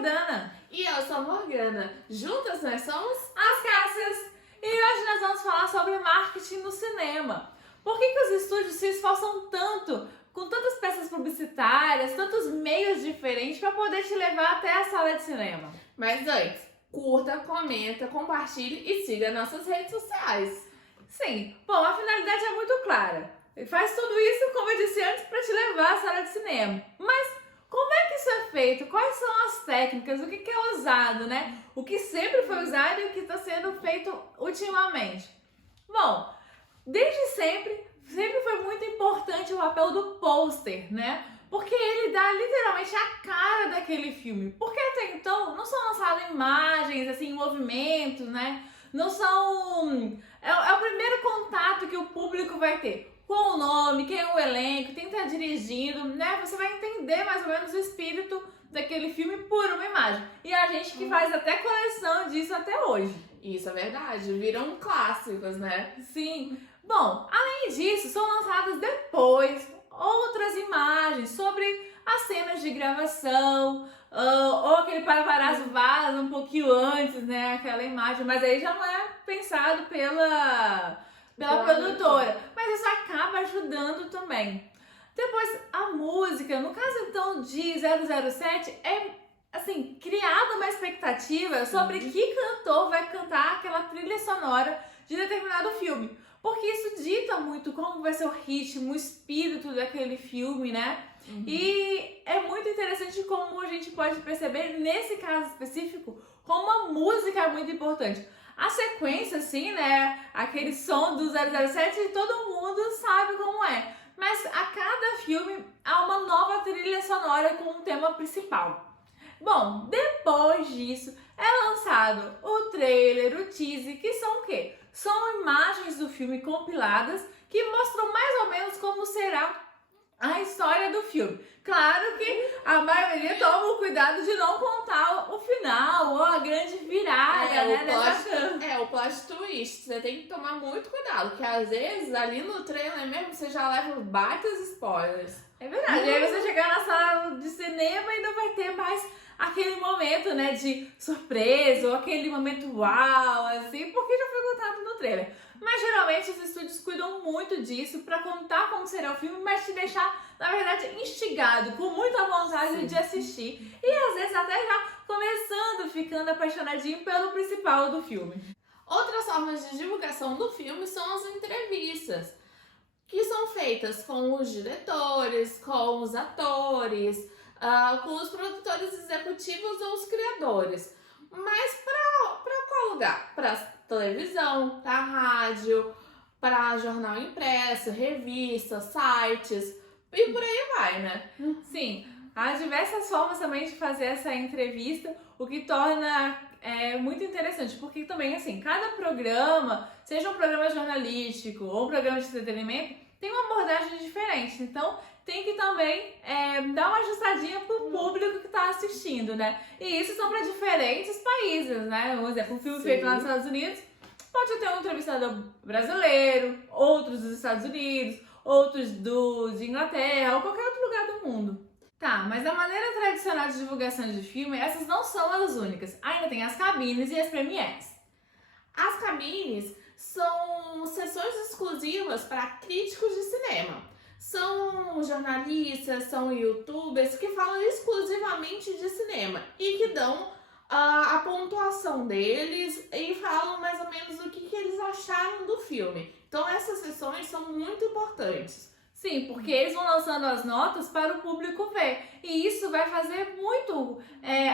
Jordana. E eu sou a Morgana. Juntas nós somos as Cássias. E hoje nós vamos falar sobre marketing no cinema. Por que os estúdios se esforçam tanto, com tantas peças publicitárias, tantos meios diferentes para poder te levar até a sala de cinema? Mas antes, curta, comenta, compartilhe e siga nossas redes sociais. Sim, bom, a finalidade é muito clara. Faz tudo isso, como eu disse antes, para te levar à sala de cinema. Mas como é que isso é feito? Quais são as técnicas? O que é usado, né? O que sempre foi usado e o que está sendo feito ultimamente? Bom, desde sempre foi muito importante o papel do pôster, né? Porque ele dá literalmente a cara daquele filme. Porque até então não são lançadas imagens, assim, movimentos, né? Não são... É o primeiro contato que o público vai ter. Com o nome, quem é o elenco, quem está dirigindo, né? Você vai entender mais ou menos o espírito daquele filme por uma imagem. E a gente que faz até coleção disso até hoje. Isso é verdade, viram clássicos, né? Sim. Bom, além disso, são lançadas depois outras imagens sobre as cenas de gravação, ou aquele paparazzo vaza um pouquinho antes, né? Aquela imagem, mas aí já não é pensado pela produtora, mas isso acaba ajudando também. Depois, a música, no caso então de 007, é assim, criada uma expectativa sobre que cantor vai cantar aquela trilha sonora de determinado filme. Porque isso dita muito como vai ser o ritmo, o espírito daquele filme, né? E é muito interessante como a gente pode perceber, nesse caso específico, como a música é muito importante. A sequência, assim, né? Aquele som do 007, todo mundo sabe como é. Mas a cada filme há uma nova trilha sonora com um tema principal. Bom, depois disso é lançado o trailer, o teaser, que são o quê? São imagens do filme compiladas que mostram mais ou menos como será a história do filme. Claro que a maioria toma o cuidado de não contar o final ou a grande virada, né? O plot twist. Você tem que tomar muito cuidado, porque às vezes ali no trailer mesmo você já leva baitas spoilers. É verdade. Aí você chegar na sala de cinema e não vai ter mais aquele momento, né, de surpresa ou aquele momento uau, assim, porque já foi contado no trailer. Mas geralmente os estúdios cuidam muito disso pra contar como será o filme, mas te deixar, na verdade, instigado, com muita vontade de assistir. E às vezes até já começando, ficando apaixonadinho pelo principal do filme. Outras formas de divulgação do filme são as entrevistas, que são feitas com os diretores, com os atores, com os produtores executivos ou os criadores. Mas para qual lugar? Para televisão, para rádio, para jornal impresso, revistas, sites e por aí vai, né? Sim, há diversas formas também de fazer essa entrevista, o que torna muito interessante, porque também, assim, cada programa, seja um programa jornalístico ou um programa de entretenimento, tem uma abordagem diferente. Então, tem que também dar uma ajustadinha pro público que está assistindo, né? E isso são para diferentes países, né? Por exemplo, um filme feito lá nos Estados Unidos pode ter um entrevistador brasileiro, outros dos Estados Unidos, outros de Inglaterra ou qualquer outro lugar do mundo. Tá, mas a maneira tradicional de divulgação de filme, essas não são as únicas. Ainda tem as cabines e as premieres. As cabines são sessões exclusivas para críticos de cinema. São jornalistas, são youtubers que falam exclusivamente de cinema e que dão a pontuação deles e falam mais ou menos o que eles acharam do filme. Então essas sessões são muito importantes. Sim, porque eles vão lançando as notas para o público ver. E isso vai fazer muito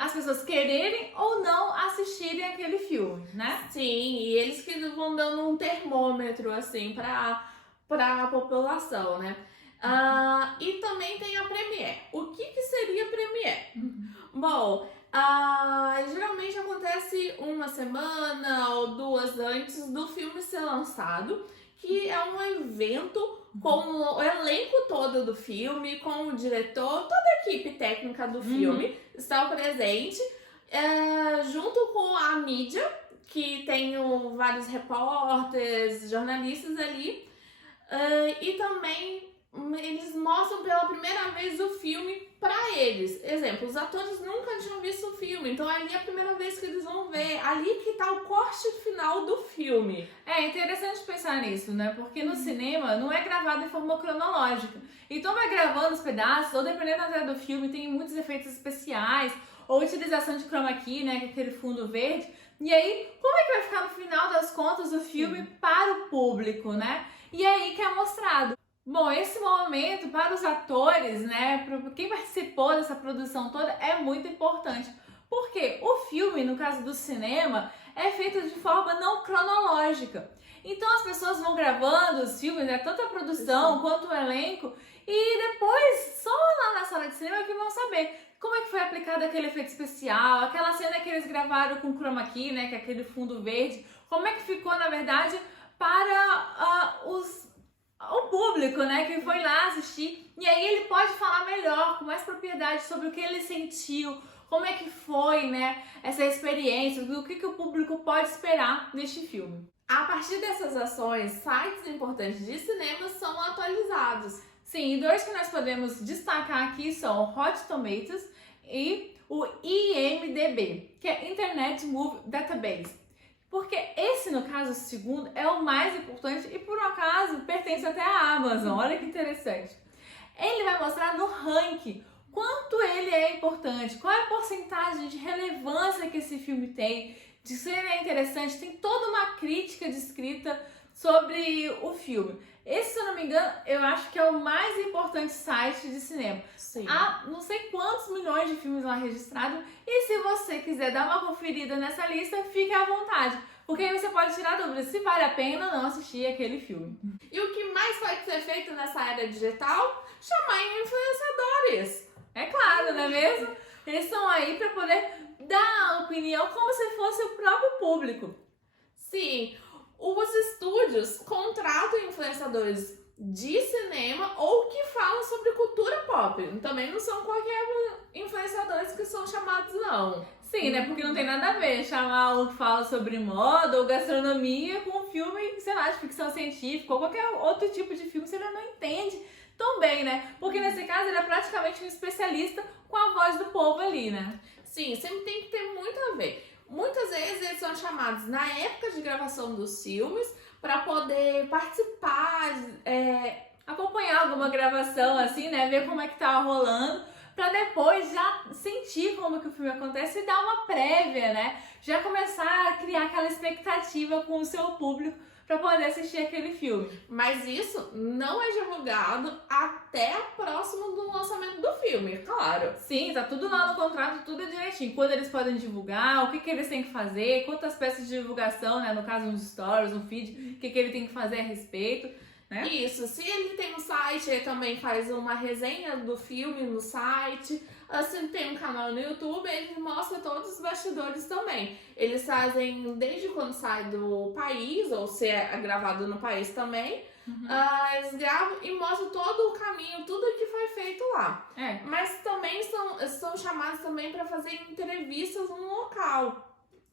as pessoas quererem ou não assistirem aquele filme, né? Sim, e eles que vão dando um termômetro, assim, para a população, né? E também tem a Premiere. O que seria Premiere? Bom, geralmente acontece uma semana ou duas antes do filme ser lançado, que é um evento com o elenco todo do filme, com o diretor, toda a equipe técnica do filme está presente, junto com a mídia, que tem vários repórteres, jornalistas ali, e também eles mostram pela primeira vez o filme pra eles, exemplo, os atores nunca tinham visto o filme, então ali é a primeira vez que eles vão ver, ali que tá o corte final do filme. É interessante pensar nisso, né? Porque no cinema não é gravado em forma cronológica. Então vai gravando os pedaços, ou dependendo até do filme, tem muitos efeitos especiais, ou utilização de chroma key, né? Que é aquele fundo verde. E aí, como é que vai ficar no final das contas o filme para o público, né? E é aí que é mostrado. Bom, esse momento para os atores, né, para quem participou dessa produção toda, é muito importante. Porque o filme, no caso do cinema, é feito de forma não cronológica. Então as pessoas vão gravando os filmes, né, tanto a produção quanto o elenco, e depois, só lá na sala de cinema que vão saber como é que foi aplicado aquele efeito especial, aquela cena que eles gravaram com chroma key, né, que é aquele fundo verde, como é que ficou, na verdade, para o público, né, que foi lá assistir, e aí ele pode falar melhor, com mais propriedade sobre o que ele sentiu, como é que foi, né, essa experiência, do que o público pode esperar neste filme. A partir dessas ações, sites importantes de cinema são atualizados. Sim, e dois que nós podemos destacar aqui são o Hot Tomatoes e o IMDb, que é Internet Movie Database. Porque esse, no caso, o segundo, é o mais importante e, por um acaso, pertence até à Amazon. Olha que interessante. Ele vai mostrar no ranking quanto ele é importante, qual é a porcentagem de relevância que esse filme tem, de ser interessante. Tem toda uma crítica descrita sobre o filme. Esse, se eu não me engano, eu acho que é o mais importante site de cinema. Sim. Há não sei quantos milhões de filmes lá registrados. E se você quiser dar uma conferida nessa lista, fique à vontade. Porque aí você pode tirar dúvidas se vale a pena ou não assistir aquele filme. E o que mais pode ser feito nessa era digital? Chamar influenciadores. É claro, não é mesmo? Eles estão aí para poder dar a opinião como se fosse o próprio público. Sim. Os estúdios contratam influenciadores de cinema ou que falam sobre cultura pop. Também não são qualquer influenciadores que são chamados, não. Sim, né? Porque não tem nada a ver chamar um que fala sobre moda ou gastronomia com um filme, sei lá, de ficção científica ou qualquer outro tipo de filme, você não entende tão bem, né? Porque nesse caso ele é praticamente um especialista com a voz do povo ali, né? Sim, sempre tem que ter muito a ver. Muitas vezes eles são chamados na época de gravação dos filmes para poder participar, acompanhar alguma gravação assim, né? Ver como é que tá rolando, para depois já sentir como que o filme acontece e dar uma prévia, né? Já começar a criar aquela expectativa com o seu público para poder assistir aquele filme. Mas isso não é divulgado até próximo do lançamento do filme, claro. Sim, tá tudo lá no contrato, tudo direitinho. Quando eles podem divulgar, o que eles têm que fazer, quantas peças de divulgação, né? No caso, nos stories, no feed, o que ele tem que fazer a respeito, né? Isso, se ele tem um site, ele também faz uma resenha do filme no site. Assim, tem um canal no YouTube, ele mostra todos os bastidores também. Eles fazem desde quando sai do país, ou se é gravado no país também. Eles gravam e mostram todo o caminho, tudo que foi feito lá. Mas também são chamados também para fazer entrevistas no local.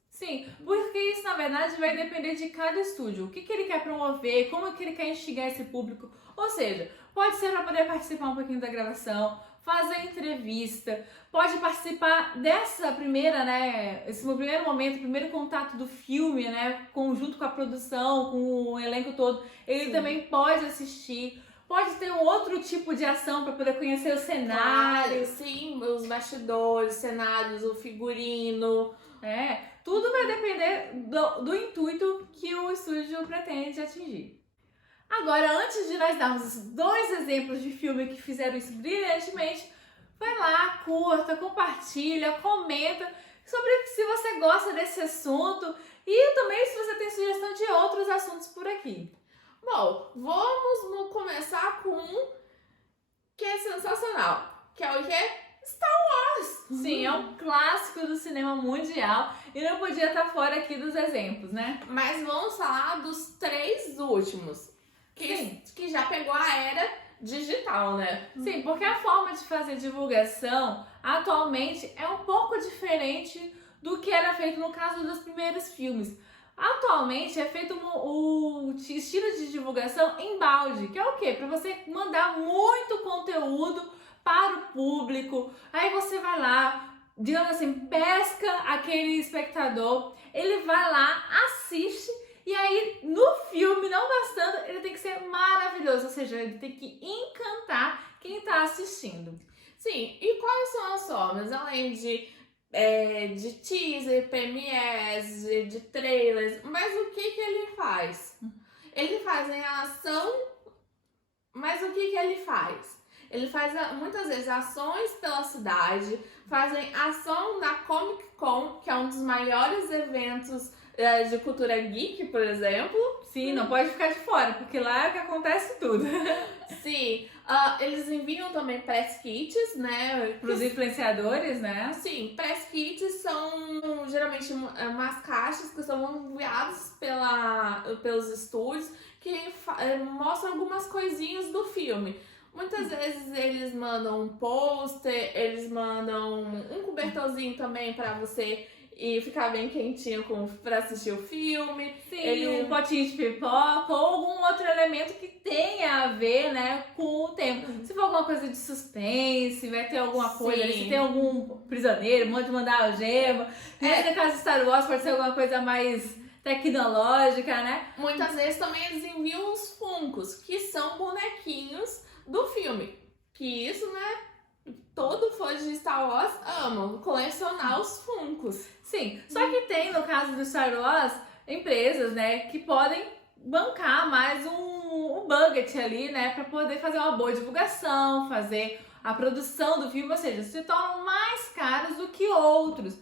Sim, porque isso na verdade vai depender de cada estúdio. O que ele quer promover, como que ele quer instigar esse público. Ou seja, pode ser para poder participar um pouquinho da gravação, fazer entrevista, pode participar dessa primeira, né, esse primeiro momento, primeiro contato do filme, né, junto com a produção, com o elenco todo. Ele também pode assistir. Pode ter um outro tipo de ação para poder conhecer o cenário. Sim, os bastidores, cenários, o figurino. Tudo vai depender do intuito que o estúdio pretende atingir. Agora, antes de nós darmos os 2 exemplos de filme que fizeram isso brilhantemente, vai lá, curta, compartilha, comenta sobre se você gosta desse assunto e também se você tem sugestão de outros assuntos por aqui. Bom, vamos começar com um que é sensacional, que é o quê? Star Wars! Sim, é um clássico do cinema mundial e não podia estar fora aqui dos exemplos, né? Mas vamos falar dos 3 últimos, que já pegou a era digital, né? Sim, porque a forma de fazer divulgação atualmente é um pouco diferente do que era feito no caso dos primeiros filmes. Atualmente é feito o estilo de divulgação em balde, que é o quê? Para você mandar muito conteúdo para o público. Aí você vai lá, digamos assim, pesca aquele espectador, ele vai lá, assiste, e aí no filme, não bastando, ele tem que ser maravilhoso, ou seja, ele tem que encantar quem tá assistindo. Sim, e quais são as formas? Além de teaser, PMS, de trailers, mas o que ele faz? Ele faz em ação, mas o que ele faz? Ele faz muitas vezes ações pela cidade, fazem ação na Comic Con, que é um dos maiores eventos de cultura geek, por exemplo. Sim, não pode ficar de fora, porque lá é que acontece tudo. Sim, eles enviam também press kits, né? Para os influenciadores, né? Sim, press kits são geralmente umas caixas que são enviadas pelos estúdios que mostram algumas coisinhas do filme. Muitas vezes eles mandam um pôster, eles mandam um cobertorzinho também pra você e ficar bem quentinho pra assistir o filme. Sim, um potinho de pipoca ou algum outro elemento que tenha a ver, né, com o tema. Se for alguma coisa de suspense, vai ter alguma coisa, Sim. se tem algum prisioneiro, pode mandar algema. No caso de Star Wars, pode ser alguma coisa mais tecnológica, né? Muitas vezes também eles enviam os Funkos, que são bonequinhos do filme. Que isso, né, todo fã de Star Wars ama colecionar os Funkos. Sim, só que tem, no caso do Star Wars, empresas, né, que podem bancar mais um budget ali, né, para poder fazer uma boa divulgação, fazer a produção do filme, ou seja, se tornam mais caros do que outros.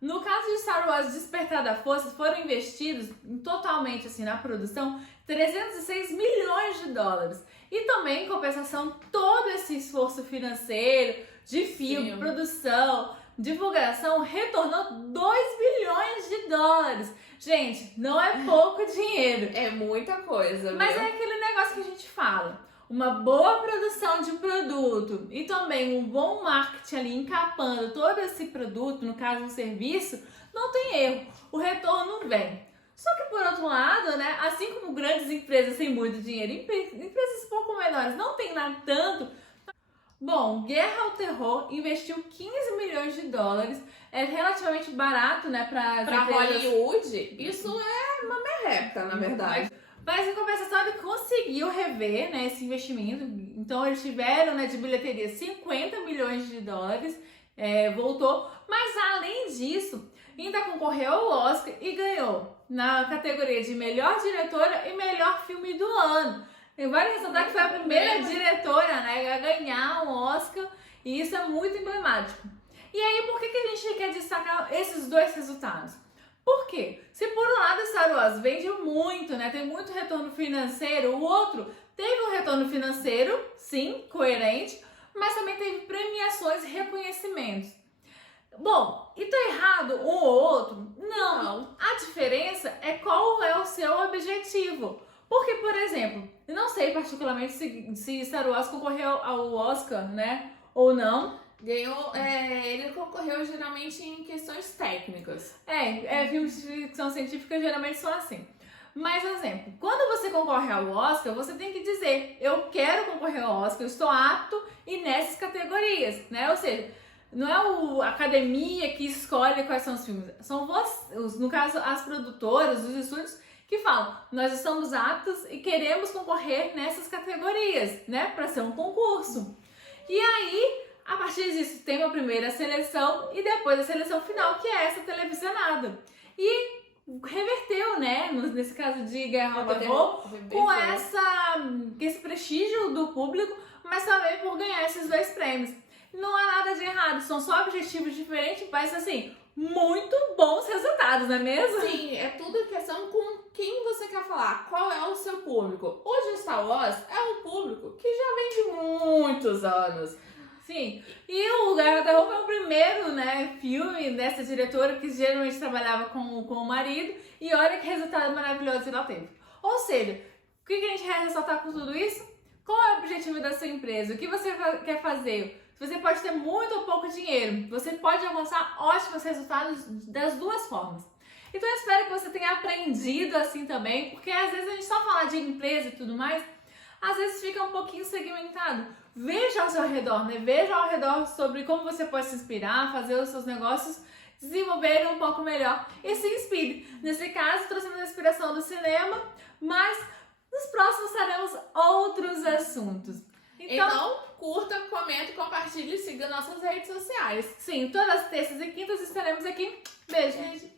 No caso de Star Wars Despertar da Força, foram investidos totalmente assim na produção 306 milhões de dólares. E também, em compensação, todo esse esforço financeiro de filme, produção, divulgação, retornou 2 bilhões de dólares. Gente, não é pouco dinheiro. É muita coisa, Mas viu? é aquele negócio que a gente fala. Uma boa produção de produto e também um bom marketing ali encapando todo esse produto, no caso um serviço, não tem erro. O retorno vem. Só que por outro lado, né, assim como grandes empresas têm muito dinheiro, empresas um pouco menores não tem nada tanto. Bom, Guerra ao Terror investiu 15 milhões de dólares, é relativamente barato, né, Pra Hollywood, isso é uma merreca, na verdade. Mas em compensação ele conseguiu rever, né, esse investimento. Então eles tiveram, né, de bilheteria 50 milhões de dólares, voltou. Mas além disso, ainda concorreu ao Oscar e ganhou na categoria de melhor diretora e melhor filme do ano. E vale ressaltar que foi a primeira diretora, né, a ganhar um Oscar, e isso é muito emblemático. E aí, por que a gente quer destacar esses dois resultados? Por quê? Se por um lado Star Wars vende muito, né, tem muito retorno financeiro, o outro teve um retorno financeiro, sim, coerente, mas também teve premiações e reconhecimentos. Bom, e tá errado um ou outro? Não. A diferença é qual é o seu objetivo. Porque, por exemplo, eu não sei particularmente se Star Wars concorreu ao Oscar, né, ou não. Ganhou, ele concorreu geralmente em questões técnicas. Filmes de ficção científica geralmente são assim. Mas, por exemplo, quando você concorre ao Oscar, você tem que dizer, eu quero concorrer ao Oscar, eu estou apto e nessas categorias, né? Ou seja, não é a academia que escolhe quais são os filmes, são vocês, no caso, as produtoras, os estúdios, que falam, nós estamos aptos e queremos concorrer nessas categorias, né? Para ser um concurso. E aí, a partir disso, tem uma primeira seleção e depois a seleção final, que é essa televisionada. E reverteu, né, nesse caso de Guerra ao Terror, com esse prestígio do público, mas também por ganhar esses dois prêmios. Não há nada de errado, são só objetivos diferentes, mas assim, muito bons resultados, não é mesmo? Sim, é tudo questão com quem você quer falar, qual é o seu público. Hoje Star Wars é um público que já vem de muitos anos. Sim, e o Guerra ao Terror foi o primeiro, né, filme dessa diretora que geralmente trabalhava com o marido, e olha que resultado maravilhoso ela teve. Ou seja, o que a gente quer ressaltar com tudo isso? Qual é o objetivo da sua empresa? O que você quer fazer? Você pode ter muito ou pouco dinheiro, você pode alcançar ótimos resultados das duas formas. Então eu espero que você tenha aprendido assim também, porque às vezes a gente só fala de empresa e tudo mais, às vezes fica um pouquinho segmentado. veja ao seu redor, né? Veja ao redor sobre como você pode se inspirar, fazer os seus negócios desenvolverem um pouco melhor e se inspire. Nesse caso, trouxemos a inspiração do cinema, mas nos próximos teremos outros assuntos. Então, curta, comente, compartilhe e siga nossas redes sociais. Sim, todas as terças e quintas estaremos aqui. Beijo!